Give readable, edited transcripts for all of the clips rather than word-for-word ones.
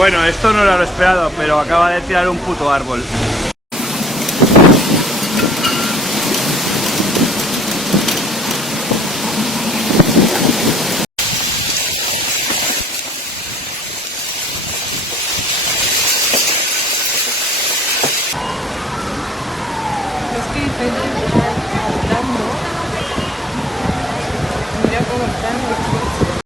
Bueno, esto no lo he esperado, pero acaba de tirar un puto árbol. Es que Pedro está hablando. Mira cómo están los coches.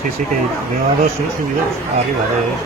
Sí, sí, que veo a dos subidos arriba de eso.